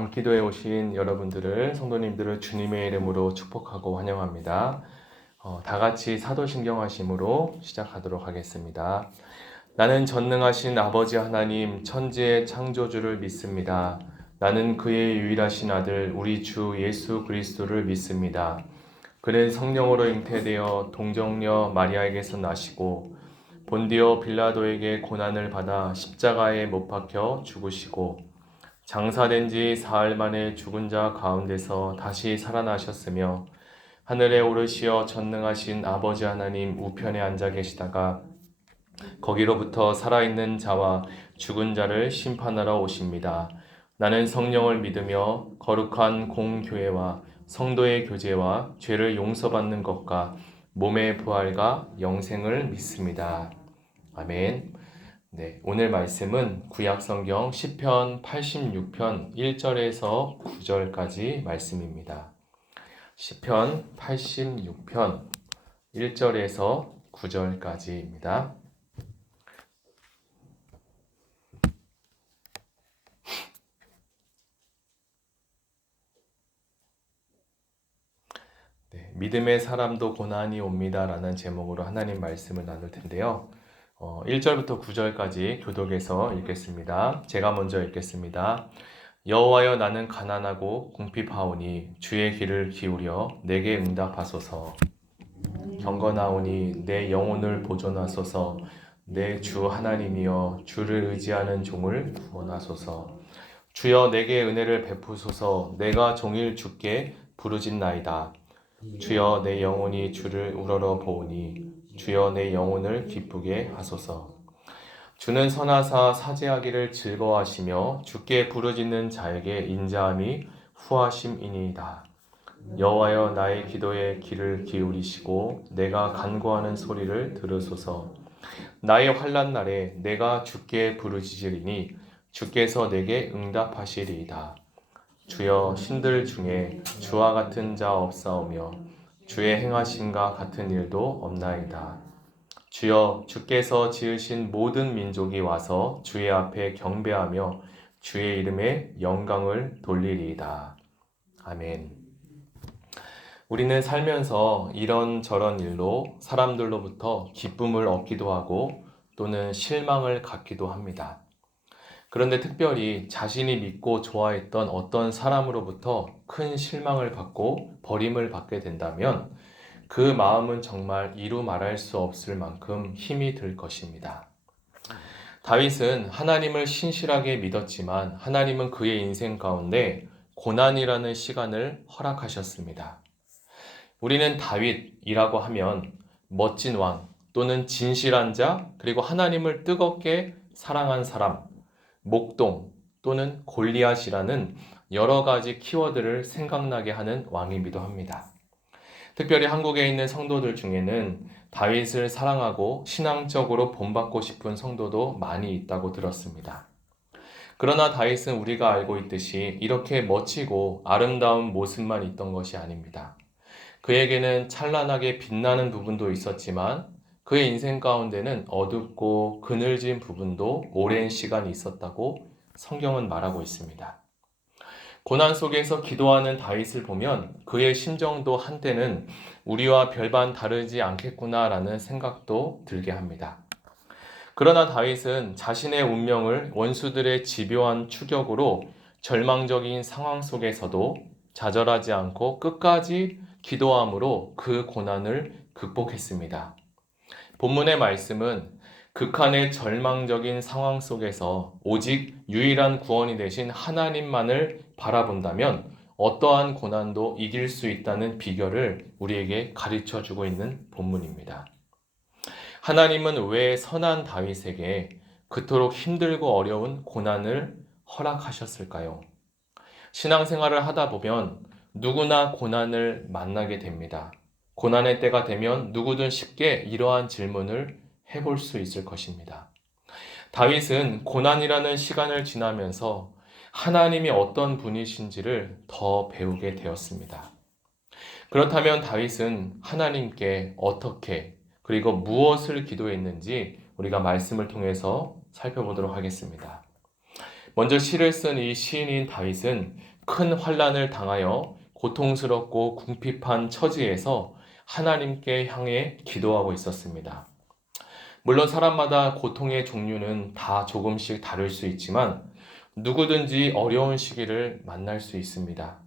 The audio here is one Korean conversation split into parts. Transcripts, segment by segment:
밤기도에 오신 여러분들을, 성도님들을 주님의 이름으로 축복하고 환영합니다. 다 같이 사도신경하심으로 시작하도록 하겠습니다. 나는 전능하신 아버지 하나님 천지의 창조주를 믿습니다. 나는 그의 유일하신 아들 우리 주 예수 그리스도를 믿습니다. 그는 성령으로 잉태되어 동정녀 마리아에게서 나시고 본디오 빌라도에게 고난을 받아 십자가에 못 박혀 죽으시고 장사된 지 사흘 만에 죽은 자 가운데서 다시 살아나셨으며 하늘에 오르시어 전능하신 아버지 하나님 우편에 앉아 계시다가 거기로부터 살아있는 자와 죽은 자를 심판하러 오십니다. 나는 성령을 믿으며 거룩한 공교회와 성도의 교제와 죄를 용서받는 것과 몸의 부활과 영생을 믿습니다. 아멘. 네, 오늘 말씀은 구약성경 시편 86편 1절에서 9절까지 말씀입니다. 시편 86편 1절에서 9절까지입니다. 네, 믿음의 사람도 고난이 옵니다 라는 제목으로 하나님 말씀을 나눌 텐데요. 1절부터 9절까지 교독해서 읽겠습니다. 제가 먼저 읽겠습니다. 여호와여, 나는 가난하고 궁핍하오니 주의 귀를 기울여 내게 응답하소서. 경건하오니 내 영혼을 보존하소서. 내 주 하나님이여, 주를 의지하는 종을 구원하소서. 주여, 내게 은혜를 베푸소서. 내가 종일 주께 부르짖나이다. 주여, 내 영혼이 주를 우러러 보오니 주여, 내 영혼을 기쁘게 하소서. 주는 선하사 사죄하기를 즐거워하시며 주께 부르짖는 자에게 인자함이 후하심이니이다. 여호와여, 나의 기도에 귀를 기울이시고 내가 간구하는 소리를 들으소서. 나의 환난 날에 내가 주께 부르짖으리니 주께서 내게 응답하시리이다. 주여, 신들 중에 주와 같은 자 없사오며 주의 행하심과 같은 일도 없나이다. 주여, 주께서 지으신 모든 민족이 와서 주의 앞에 경배하며 주의 이름에 영광을 돌리리이다. 아멘. 우리는 살면서 이런저런 일로 사람들로부터 기쁨을 얻기도 하고 또는 실망을 갖기도 합니다. 그런데 특별히 자신이 믿고 좋아했던 어떤 사람으로부터 큰 실망을 받고 버림을 받게 된다면 그 마음은 정말 이루 말할 수 없을 만큼 힘이 들 것입니다. 다윗은 하나님을 신실하게 믿었지만 하나님은 그의 인생 가운데 고난이라는 시간을 허락하셨습니다. 우리는 다윗이라고 하면 멋진 왕 또는 진실한 자, 그리고 하나님을 뜨겁게 사랑한 사람, 목동 또는 골리앗이라는 여러 가지 키워드를 생각나게 하는 왕이기도 합니다. 특별히 한국에 있는 성도들 중에는 다윗을 사랑하고 신앙적으로 본받고 싶은 성도도 많이 있다고 들었습니다. 그러나 다윗은 우리가 알고 있듯이 이렇게 멋지고 아름다운 모습만 있던 것이 아닙니다. 그에게는 찬란하게 빛나는 부분도 있었지만 그의 인생 가운데는 어둡고 그늘진 부분도 오랜 시간 있었다고 성경은 말하고 있습니다. 고난 속에서 기도하는 다윗을 보면 그의 심정도 한때는 우리와 별반 다르지 않겠구나라는 생각도 들게 합니다. 그러나 다윗은 자신의 운명을 원수들의 집요한 추격으로 절망적인 상황 속에서도 좌절하지 않고 끝까지 기도함으로 그 고난을 극복했습니다. 본문의 말씀은 극한의 절망적인 상황 속에서 오직 유일한 구원이 되신 하나님만을 바라본다면 어떠한 고난도 이길 수 있다는 비결을 우리에게 가르쳐 주고 있는 본문입니다. 하나님은 왜 선한 다윗에게 그토록 힘들고 어려운 고난을 허락하셨을까요? 신앙생활을 하다 보면 누구나 고난을 만나게 됩니다. 고난의 때가 되면 누구든 쉽게 이러한 질문을 해볼 수 있을 것입니다. 다윗은 고난이라는 시간을 지나면서 하나님이 어떤 분이신지를 더 배우게 되었습니다. 그렇다면 다윗은 하나님께 어떻게 그리고 무엇을 기도했는지 우리가 말씀을 통해서 살펴보도록 하겠습니다. 먼저 시를 쓴 이 시인인 다윗은 큰 환난을 당하여 고통스럽고 궁핍한 처지에서 하나님께 향해 기도하고 있었습니다. 물론 사람마다 고통의 종류는 다 조금씩 다를 수 있지만 누구든지 어려운 시기를 만날 수 있습니다.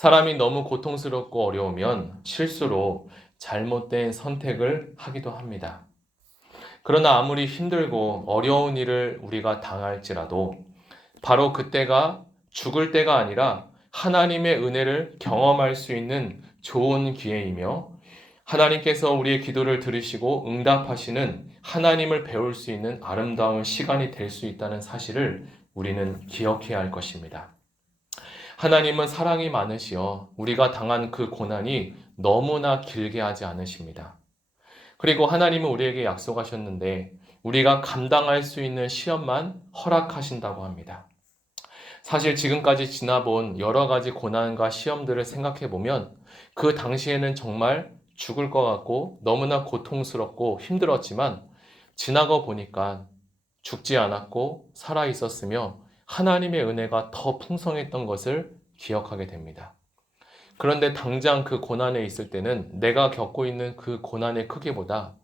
사람이 너무 고통스럽고 어려우면 실수로 잘못된 선택을 하기도 합니다. 그러나 아무리 힘들고 어려운 일을 우리가 당할지라도 바로 그때가 죽을 때가 아니라 하나님의 은혜를 경험할 수 있는 좋은 기회이며 하나님께서 우리의 기도를 들으시고 응답하시는 하나님을 배울 수 있는 아름다운 시간이 될 수 있다는 사실을 우리는 기억해야 할 것입니다. 하나님은 사랑이 많으시어 우리가 당한 그 고난이 너무나 길게 하지 않으십니다. 그리고 하나님은 우리에게 약속하셨는데 우리가 감당할 수 있는 시험만 허락하신다고 합니다. 사실 지금까지 지나본 여러 가지 고난과 시험들을 생각해 보면 그 당시에는 정말 죽을 것 같고 너무나 고통스럽고 힘들었지만 지나고 보니까 죽지 않았고 살아 있었으며 하나님의 은혜가 더 풍성했던 것을 기억하게 됩니다. 그런데 당장 그 고난에 있을 때는 내가 겪고 있는 그 고난의 크기보다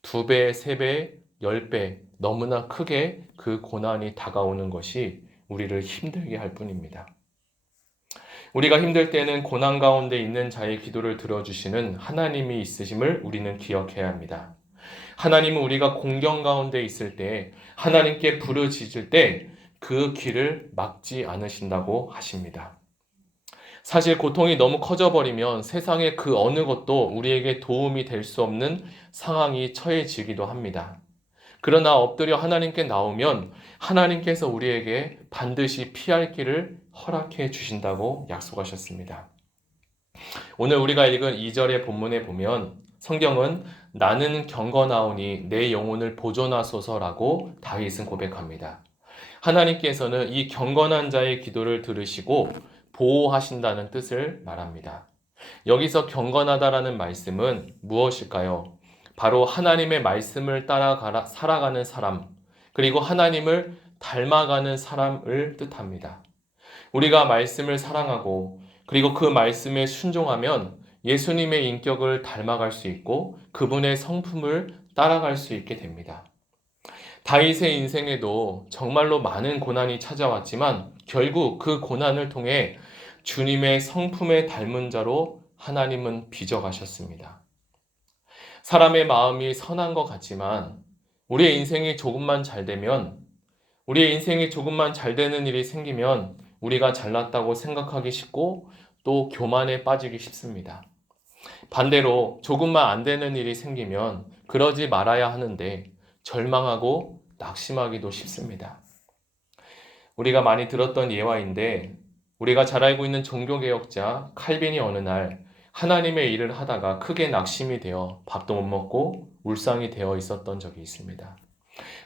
2배, 3배, 10배 너무나 크게 그 고난이 다가오는 것이 우리를 힘들게 할 뿐입니다. 우리가 힘들 때는 고난 가운데 있는 자의 기도를 들어주시는 하나님이 있으심을 우리는 기억해야 합니다. 하나님은 우리가 공경 가운데 있을 때 하나님께 부르짖을 때 그 길을 막지 않으신다고 하십니다. 사실 고통이 너무 커져버리면 세상의 그 어느 것도 우리에게 도움이 될 수 없는 상황이 처해지기도 합니다. 그러나 엎드려 하나님께 나오면 하나님께서 우리에게 반드시 피할 길을 허락해 주신다고 약속하셨습니다. 오늘 우리가 읽은 2절의 본문에 보면 성경은 나는 경건하오니 내 영혼을 보존하소서라고 다윗은 고백합니다. 하나님께서는 이 경건한 자의 기도를 들으시고 보호하신다는 뜻을 말합니다. 여기서 경건하다라는 말씀은 무엇일까요? 바로 하나님의 말씀을 따라 살아가는 사람, 그리고 하나님을 닮아가는 사람을 뜻합니다. 우리가 말씀을 사랑하고 그리고 그 말씀에 순종하면 예수님의 인격을 닮아갈 수 있고 그분의 성품을 따라갈 수 있게 됩니다. 다윗의 인생에도 정말로 많은 고난이 찾아왔지만 결국 그 고난을 통해 주님의 성품에 닮은 자로 하나님은 빚어가셨습니다. 사람의 마음이 선한 것 같지만 우리의 인생이 조금만 잘 되면 우리의 인생이 조금만 잘 되는 일이 생기면 우리가 잘났다고 생각하기 쉽고 또 교만에 빠지기 쉽습니다. 반대로 조금만 안 되는 일이 생기면 그러지 말아야 하는데 절망하고 낙심하기도 쉽습니다. 우리가 많이 들었던 예화인데 우리가 잘 알고 있는 종교개혁자 칼빈이 어느 날 하나님의 일을 하다가 크게 낙심이 되어 밥도 못 먹고 울상이 되어 있었던 적이 있습니다.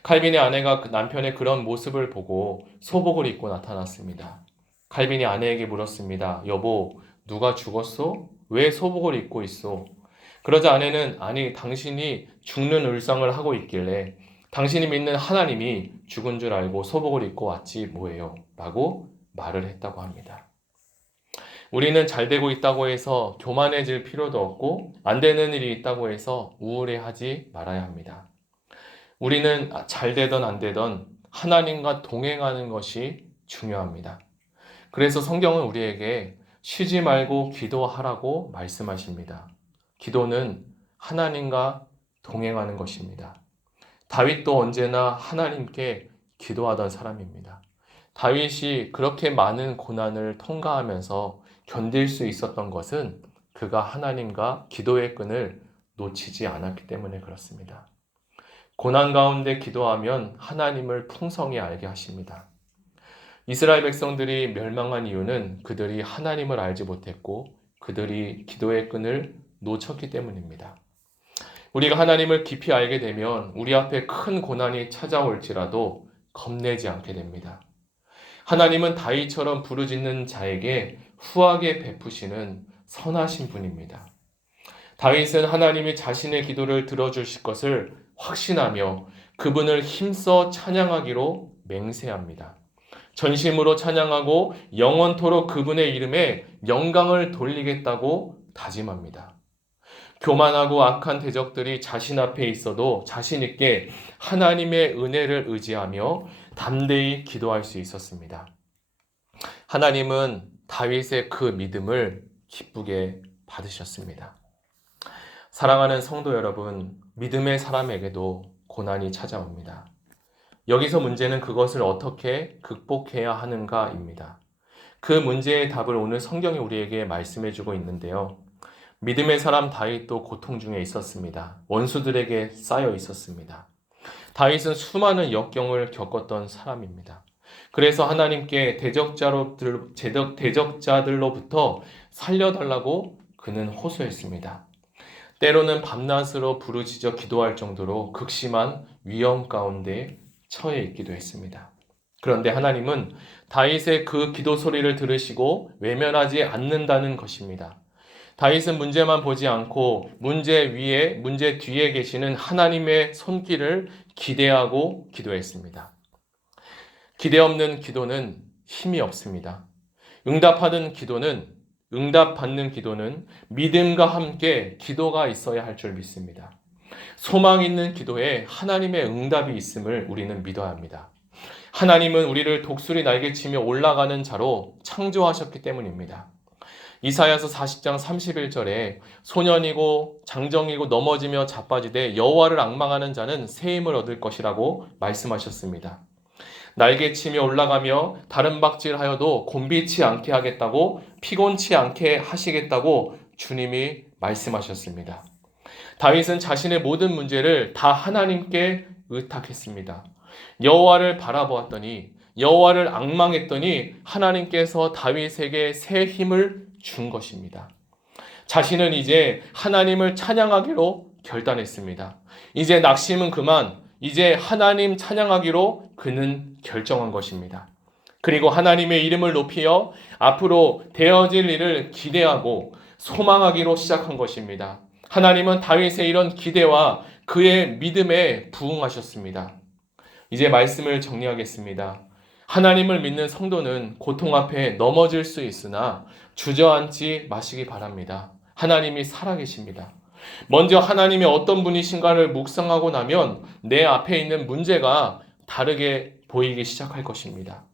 칼빈의 아내가 남편의 그런 모습을 보고 소복을 입고 나타났습니다. 칼빈이 아내에게 물었습니다. 여보, 누가 죽었소? 왜 소복을 입고 있소? 그러자 아내는 아니 당신이 죽는 울상을 하고 있길래 당신이 믿는 하나님이 죽은 줄 알고 소복을 입고 왔지 뭐예요? 라고 말을 했다고 합니다. 우리는 잘 되고 있다고 해서 교만해질 필요도 없고 안 되는 일이 있다고 해서 우울해하지 말아야 합니다. 우리는 잘 되던 안 되던 하나님과 동행하는 것이 중요합니다. 그래서 성경은 우리에게 쉬지 말고 기도하라고 말씀하십니다. 기도는 하나님과 동행하는 것입니다. 다윗도 언제나 하나님께 기도하던 사람입니다. 다윗이 그렇게 많은 고난을 통과하면서 견딜 수 있었던 것은 그가 하나님과 기도의 끈을 놓치지 않았기 때문에 그렇습니다. 고난 가운데 기도하면 하나님을 풍성히 알게 하십니다. 이스라엘 백성들이 멸망한 이유는 그들이 하나님을 알지 못했고 그들이 기도의 끈을 놓쳤기 때문입니다. 우리가 하나님을 깊이 알게 되면 우리 앞에 큰 고난이 찾아올지라도 겁내지 않게 됩니다. 하나님은 다윗처럼 부르짖는 자에게 후하게 베푸시는 선하신 분입니다. 다윗은 하나님이 자신의 기도를 들어주실 것을 확신하며 그분을 힘써 찬양하기로 맹세합니다. 전심으로 찬양하고 영원토록 그분의 이름에 영광을 돌리겠다고 다짐합니다. 교만하고 악한 대적들이 자신 앞에 있어도 자신 있게 하나님의 은혜를 의지하며 담대히 기도할 수 있었습니다. 하나님은 다윗의 그 믿음을 기쁘게 받으셨습니다. 사랑하는 성도 여러분, 믿음의 사람에게도 고난이 찾아옵니다. 여기서 문제는 그것을 어떻게 극복해야 하는가입니다. 그 문제의 답을 오늘 성경이 우리에게 말씀해주고 있는데요. 믿음의 사람 다윗도 고통 중에 있었습니다. 원수들에게 쌓여 있었습니다. 다윗은 수많은 역경을 겪었던 사람입니다. 그래서 하나님께 대적자들로부터 살려달라고 그는 호소했습니다. 때로는 밤낮으로 부르짖어 기도할 정도로 극심한 위험 가운데 처해 있기도 했습니다. 그런데 하나님은 다윗의 그 기도 소리를 들으시고 외면하지 않는다는 것입니다. 다윗은 문제만 보지 않고 문제 뒤에 계시는 하나님의 손길을 기대하고 기도했습니다. 기대 없는 기도는 힘이 없습니다. 응답받는 기도는 믿음과 함께 기도가 있어야 할 줄 믿습니다. 소망 있는 기도에 하나님의 응답이 있음을 우리는 믿어야 합니다. 하나님은 우리를 독수리 날개치며 올라가는 자로 창조하셨기 때문입니다. 이사야서 40장 31절에 소년이고 장정이고 넘어지며 자빠지되 여호와를 앙망하는 자는 새 힘을 얻을 것이라고 말씀하셨습니다. 날개치며 올라가며 다른 박질하여도 곤비치 않게 하겠다고 피곤치 않게 하시겠다고 주님이 말씀하셨습니다. 다윗은 자신의 모든 문제를 다 하나님께 의탁했습니다. 여호와를 바라보았더니 여호와를 앙망했더니 하나님께서 다윗에게 새 힘을 준 것입니다. 자신은 이제 하나님을 찬양하기로 결단했습니다. 이제 낙심은 그만, 이제 하나님 찬양하기로 그는 결정한 것입니다. 그리고 하나님의 이름을 높이어 앞으로 되어질 일을 기대하고 소망하기로 시작한 것입니다. 하나님은 다윗의 이런 기대와 그의 믿음에 부응하셨습니다. 이제 말씀을 정리하겠습니다. 하나님을 믿는 성도는 고통 앞에 넘어질 수 있으나 주저앉지 마시기 바랍니다. 하나님이 살아계십니다. 먼저 하나님이 어떤 분이신가를 묵상하고 나면 내 앞에 있는 문제가 다르게 보이기 시작할 것입니다.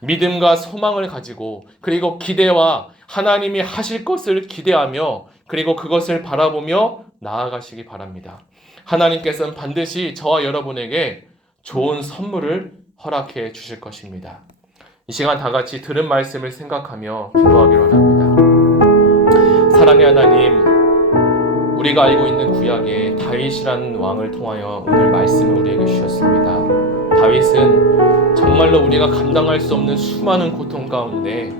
믿음과 소망을 가지고 그리고 기대와 하나님이 하실 것을 기대하며 그리고 그것을 바라보며 나아가시기 바랍니다. 하나님께서는 반드시 저와 여러분에게 좋은 선물을 허락해 주실 것입니다. 이 시간 다 같이 들은 말씀을 생각하며 기도하기로 합니다. 사랑의 하나님, 우리가 알고 있는 구약에 다윗이라는 왕을 통하여 오늘 말씀을 우리에게 주셨습니다. 다윗은 정말로 우리가 감당할 수 없는 수많은 고통 가운데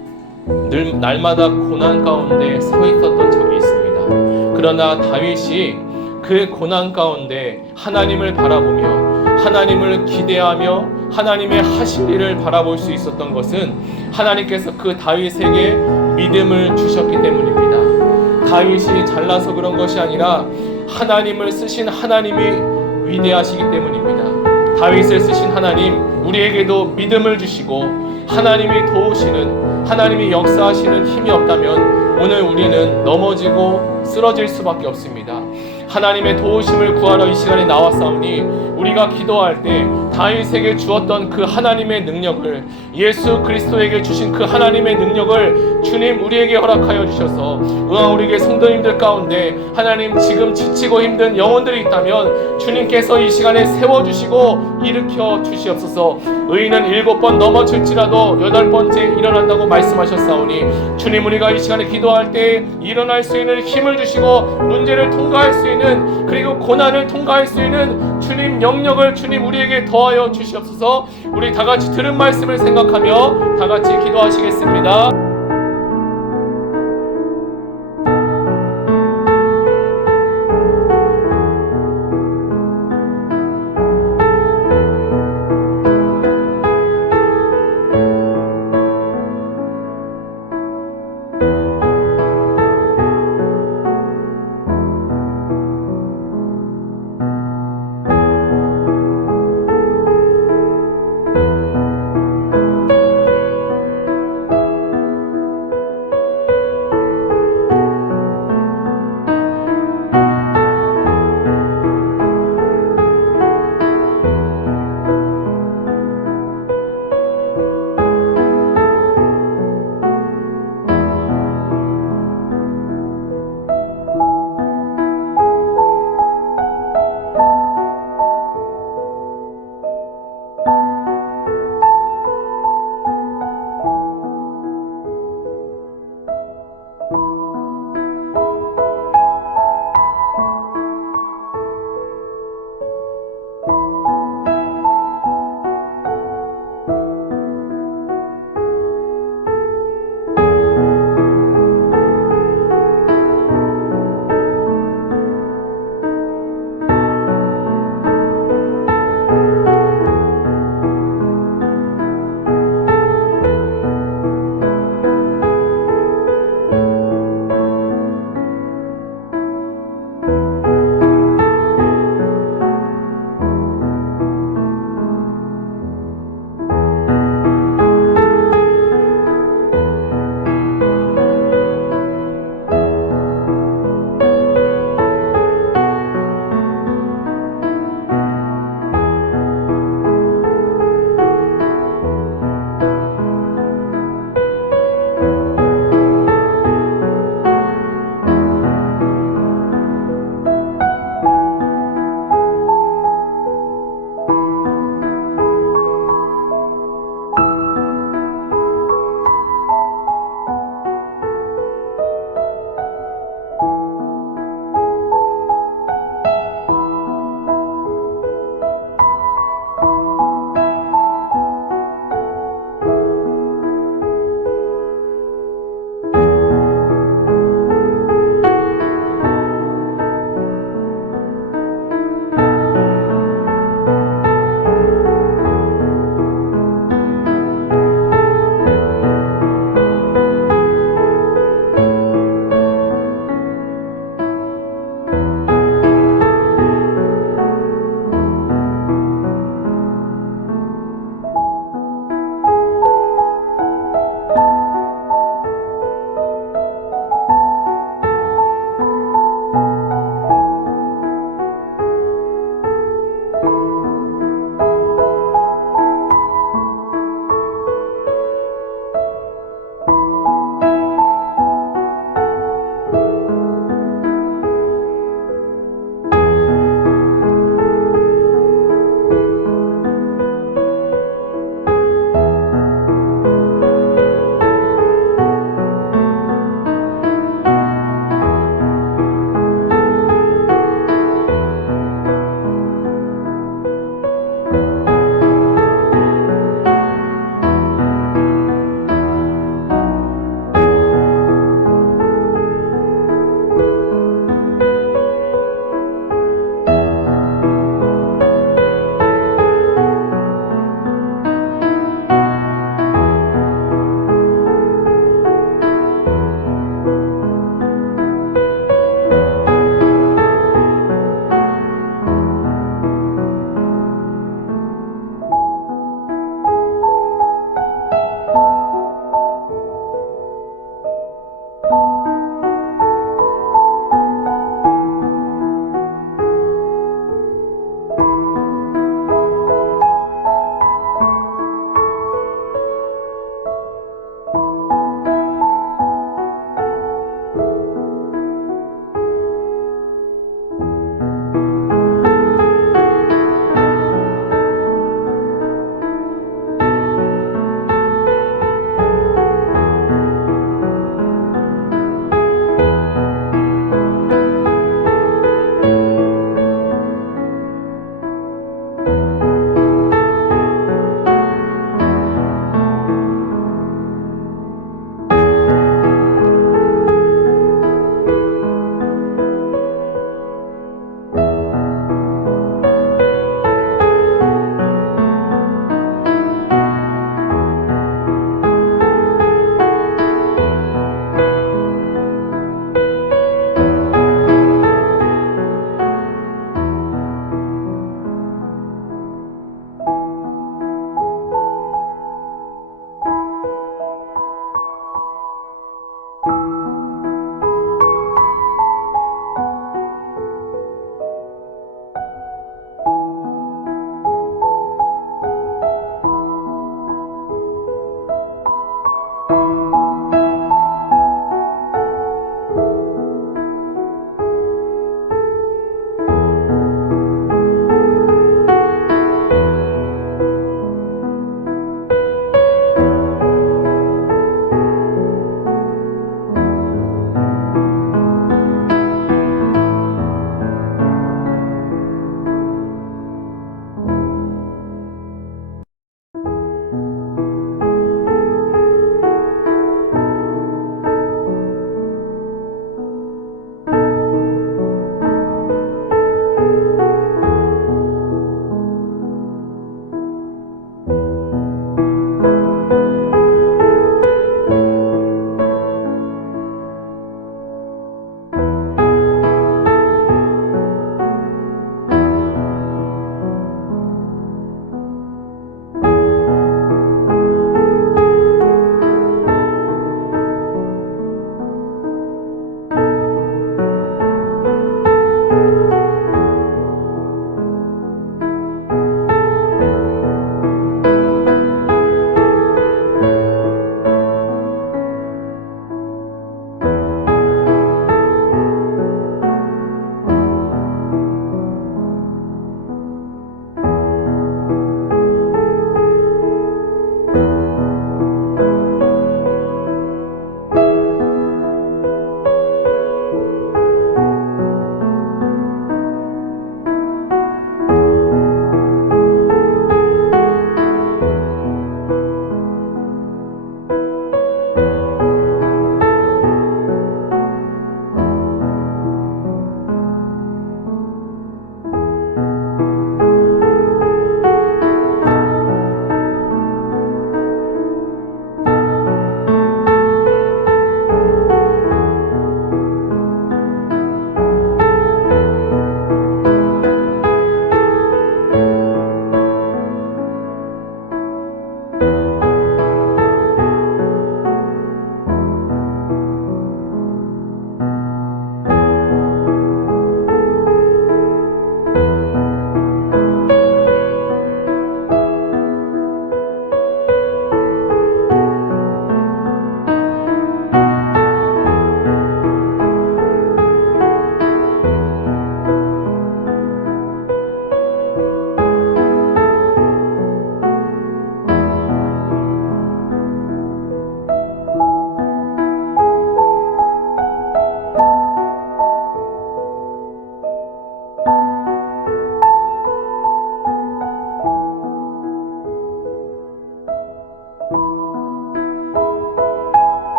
늘 날마다 고난 가운데 서 있었던 적이 있습니다. 그러나 다윗이 그 고난 가운데 하나님을 바라보며 하나님을 기대하며 하나님의 하실 일을 바라볼 수 있었던 것은 하나님께서 그 다윗에게 믿음을 주셨기 때문입니다. 다윗이 잘나서 그런 것이 아니라 하나님을 쓰신 하나님이 위대하시기 때문입니다. 다윗을 쓰신 하나님, 우리에게도 믿음을 주시고 하나님이 도우시는, 하나님이 역사하시는 힘이 없다면 오늘 우리는 넘어지고 쓰러질 수밖에 없습니다. 하나님의 도우심을 구하러 이 시간에 나왔사오니 우리가 기도할 때 다윗에게 주었던 그 하나님의 능력을, 예수 그리스도에게 주신 그 하나님의 능력을 주님 우리에게 허락하여 주셔서 우리에게 성도님들 가운데 하나님 지금 지치고 힘든 영혼들이 있다면 주님께서 이 시간에 세워주시고 일으켜 주시옵소서. 의인은 7번 넘어질지라도 8번째 일어난다고 말씀하셨사오니 주님, 우리가 이 시간에 기도할 때 일어날 수 있는 힘을 주시고 문제를 통과할 수 있는, 그리고 고난을 통과할 수 있는 주님 영역을 주님 우리에게 더하여 주시옵소서. 우리 다 같이 들은 말씀을 생각하며 다 같이 기도하시겠습니다.